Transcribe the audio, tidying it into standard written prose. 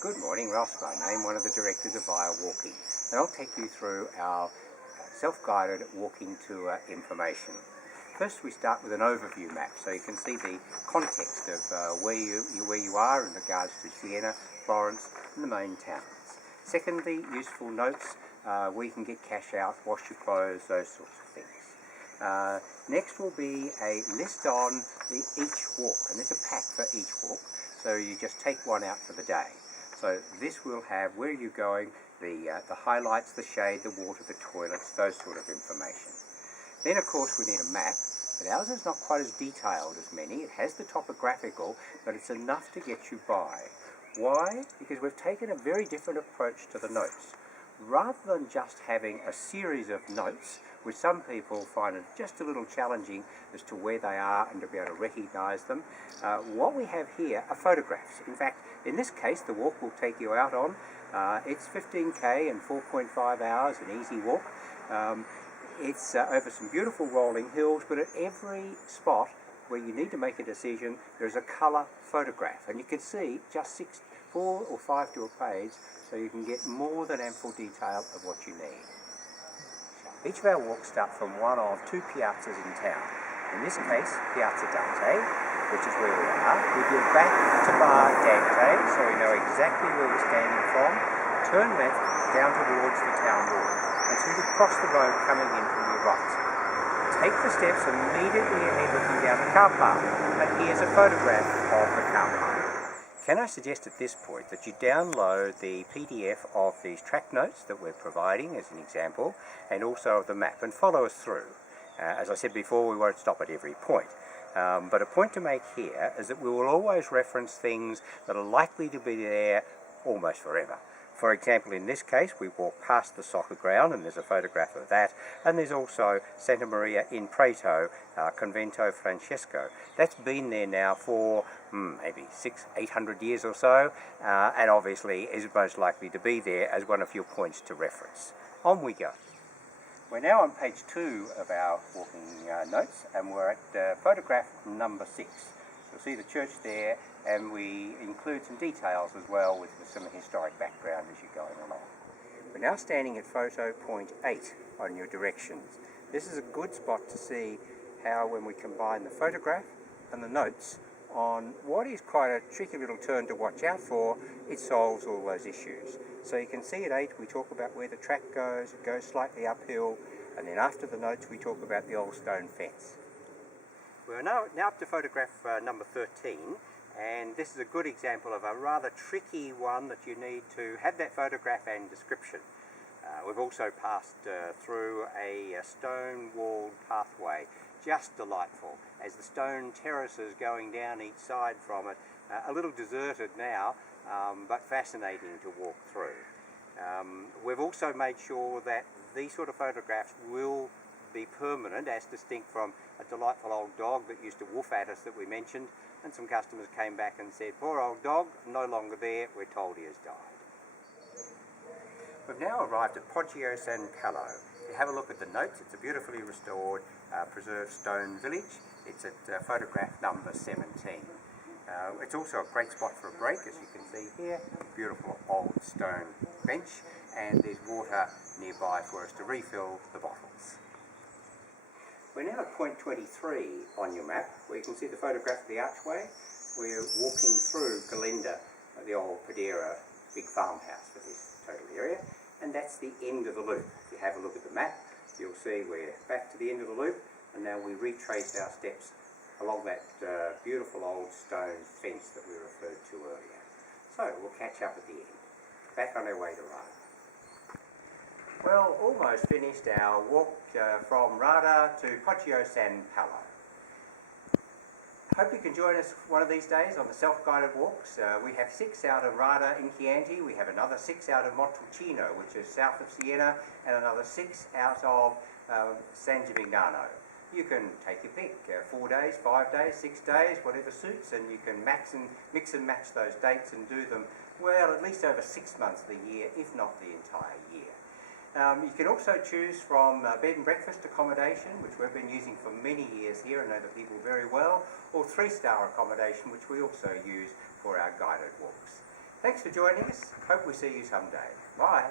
Good morning, Ross by name, one of the directors of Via Walking, and I'll take you through our self-guided walking tour information. First we start with an overview map so you can see the context of where you are in regards to Siena, Florence and the main towns. Secondly, useful notes where you can get cash out, wash your clothes, those sorts of things. Next will be a list on each walk, and there's a pack for each walk, so you just take one out for the day. So this will have where you're going, the highlights, the shade, the water, the toilets, those sort of information. Then of course we need a map, but ours is not quite as detailed as many. It has the topographical, but it's enough to get you by. Why? Because we've taken a very different approach to the notes. Rather than just having a series of notes, which some people find it just a little challenging as to where they are and to be able to recognise them, what we have here are photographs. In fact, in this case, the walk will take you out on, it's 15k in 4.5 hours, an easy walk. It's over some beautiful rolling hills, but at every spot where you need to make a decision, there's a colour photograph, and you can see just 4 or 5 to a page, so you can get more than ample detail of what you need. Each of our walks start from one of two piazzas in town. In this case, Piazza Dante, which is where we are. We go back to Bar Dante, so we know exactly where we're standing from. Turn left down towards the town wall, until you cross the road coming in from your right. Take the steps immediately ahead looking down the car park, and here's a photograph of the car park. Can I suggest at this point that you download the PDF of these track notes that we're providing as an example, and also of the map, and follow us through. As I said before, we won't stop at every point. But a point to make here is that we will always reference things that are likely to be there almost forever. For example, in this case, we walk past the soccer ground, and there's a photograph of that, and there's also Santa Maria in Prato, Convento Francesco. That's been there now for maybe 600-800 years or so, and obviously is most likely to be there as one of your points to reference. On we go. We're now on page 2 of our walking notes, and we're at photograph number 6. You'll see the church there, and we include some details as well with some historic background as you're going along. We're now standing at photo point 8 on your directions. This is a good spot to see how, when we combine the photograph and the notes on what is quite a tricky little turn to watch out for, it solves all those issues. So you can see at 8 we talk about where the track goes, it goes slightly uphill, and then after the notes we talk about the old stone fence. We're now up to photograph number 13, and this is a good example of a rather tricky one that you need to have that photograph and description. We've also passed through a stone-walled pathway, just delightful, as the stone terraces going down each side from it, a little deserted now, but fascinating to walk through. We've also made sure that these sort of photographs will be permanent, as distinct from a delightful old dog that used to woof at us that we mentioned, and some customers came back and said, poor old dog, no longer there, we're told he has died. We've now arrived at Poggio San Carlo. If you have a look at the notes, it's a beautifully restored, preserved stone village. It's at photograph number 17. It's also a great spot for a break, as you can see here. Beautiful old stone bench, and there's water nearby for us to refill the bottles. We're now at point 23 on your map, where you can see the photograph of the archway. We're walking through Galinda, the old Padera big farmhouse for this total area, and that's the end of the loop. If you have a look at the map, you'll see we're back to the end of the loop, and now we retrace our steps along that beautiful old stone fence that we referred to earlier. So we'll catch up at the end. Back on our way to Rada. Well, almost finished our walk from Rada to Poggio San Carlo. Hope you can join us one of these days on the self-guided walks. We have 6 out of Rada in Chianti, we have another 6 out of Montalcino, which is south of Siena, and another 6 out of San Gimignano. You can take your pick, 4 days, 5 days, 6 days, whatever suits, and you can mix and match those dates and do them, well, at least over 6 months of the year, if not the entire year. You can also choose from bed and breakfast accommodation, which we've been using for many years here and know the people very well, or 3-star accommodation, which we also use for our guided walks. Thanks for joining us. Hope we see you someday. Bye.